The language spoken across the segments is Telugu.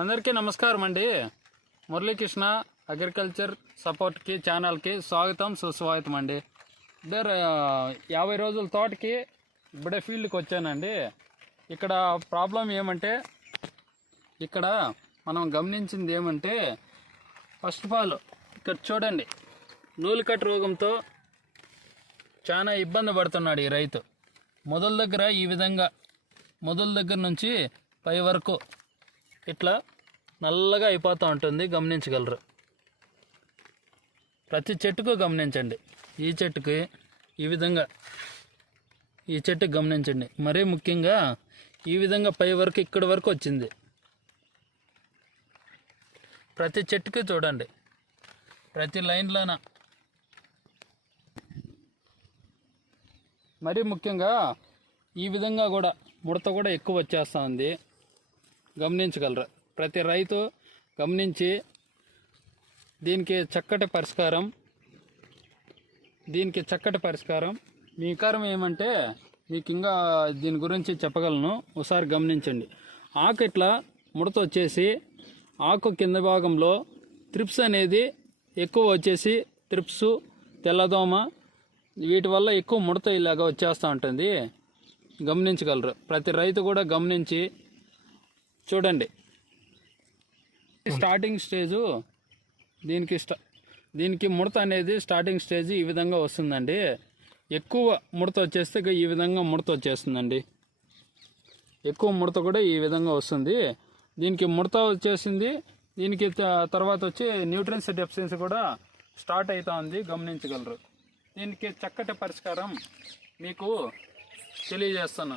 అందరికీ నమస్కారం అండి. మురళీకృష్ణ అగ్రికల్చర్ సపోర్ట్కి ఛానల్కి స్వాగతం సుస్వాగతం అండి. ఇద్దరు యాభై రోజుల తోటకి ఇప్పుడే ఫీల్డ్కి వచ్చానండి. ఇక్కడ ప్రాబ్లం ఏమంటే ఇక్కడ మనం గమనించింది ఏమంటే ఫస్ట్ ఆఫ్ ఆల్ ఇక్కడ చూడండి నూలుకట్ రోగంతో చాలా ఇబ్బంది పడుతున్నాడు ఈ రైతు. మొదల దగ్గర ఈ విధంగా మొదల దగ్గర నుంచి పై వరకు ఇట్లా నల్లగా అయిపోతూ ఉంటుంది గమనించగలరు. ప్రతి చెట్టుకు గమనించండి. ఈ చెట్టుకి ఈ విధంగా ఈ చెట్టుకు గమనించండి. మరీ ముఖ్యంగా ఈ విధంగా పై వరకు ఇక్కడి వరకు వచ్చింది. ప్రతి చెట్టుకి చూడండి. ప్రతి లైన్లోన. మరీ ముఖ్యంగా ఈ విధంగా కూడా ముడత కూడా ఎక్కువ వచ్చేస్తూ ఉంది. గమనించగలరు. ప్రతి రైతు గమనించి దీనికి చక్కటి పరిష్కారం దీనికి చక్కటి పరిష్కారం. మీ కారం ఏమంటే మీకు ఇంకా దీని గురించి చెప్పగలను. ఒకసారి గమనించండి. ఆకు ఇట్లా ముడత వచ్చేసి ఆకు కింద భాగంలో త్రిప్స్ అనేది ఎక్కువ వచ్చేసి త్రిప్స్ తెల్లదోమ వీటి వల్ల ఎక్కువ ముడత ఇలాగా వచ్చేస్తూ ఉంటుంది. గమనించగలరు. ప్రతి రైతు కూడా గమనించి చూడండి. స్టార్టింగ్ స్టేజు దీనికి స్టా దీనికి ముడత అనేది స్టార్టింగ్ స్టేజ్ ఈ విధంగా వస్తుందండి. ఎక్కువ ముడత వచ్చేస్తే ఈ విధంగా ముడత వచ్చేస్తుందండి. ఎక్కువ ముడత కూడా ఈ విధంగా వస్తుంది. దీనికి ముడత వచ్చేసింది. దీనికి తర్వాత వచ్చి న్యూట్రియన్స్ డెఫిషియన్సీ కూడా స్టార్ట్ అవుతా ఉంది. గమనించగలరు. దీనికి చక్కటి పరిష్కారం మీకు తెలియజేస్తాను.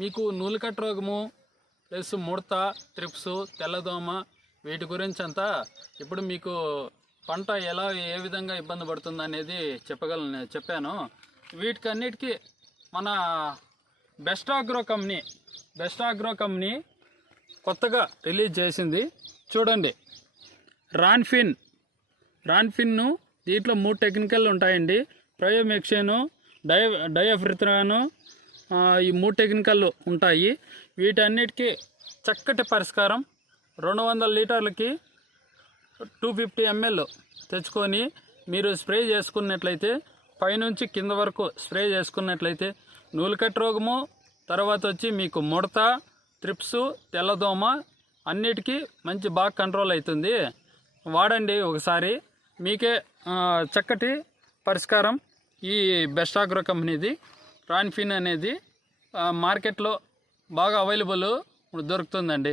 మీకు నూలుకట్ రోగము ప్లస్ ముడత ట్రిప్స్ తెల్లదోమ వీటి గురించి అంతా ఇప్పుడు మీకు పంట ఎలా ఏ విధంగా ఇబ్బంది పడుతుంది అనేది చెప్పగలను చెప్పాను. వీటికన్నిటికీ మన best agro company best agro company కొత్తగా రిలీజ్ చేసింది. చూడండి రాన్ఫిన్ రాన్ఫిన్ను దీంట్లో మూడు టెక్నికల్ ఉంటాయండి. ప్రయోమెక్సేను డయ డయాఫ్రిత్రాను ఈ మూడు టెక్నికల్ ఉంటాయి. వీటన్నిటికీ చక్కటి పరిష్కారం రెండు వందల లీటర్లకి టూ ఫిఫ్టీ ఎంఎల్ తెచ్చుకొని మీరు స్ప్రే చేసుకున్నట్లయితే పైనుంచి కింద వరకు స్ప్రే చేసుకున్నట్లయితే నూలుకట్ రోగము తర్వాత వచ్చి మీకు ముడత త్రిప్స్ తెల్లదోమ అన్నిటికీ మంచి బాగా కంట్రోల్ అవుతుంది. వాడండి ఒకసారి. మీకే చక్కటి పరిష్కారం ఈ బెస్ట్ ఆగ్రో కంపెనీది. రాన్ఫిన్ అనేది మార్కెట్లో బాగా అవైలబుల్ దొరుకుతుందండి.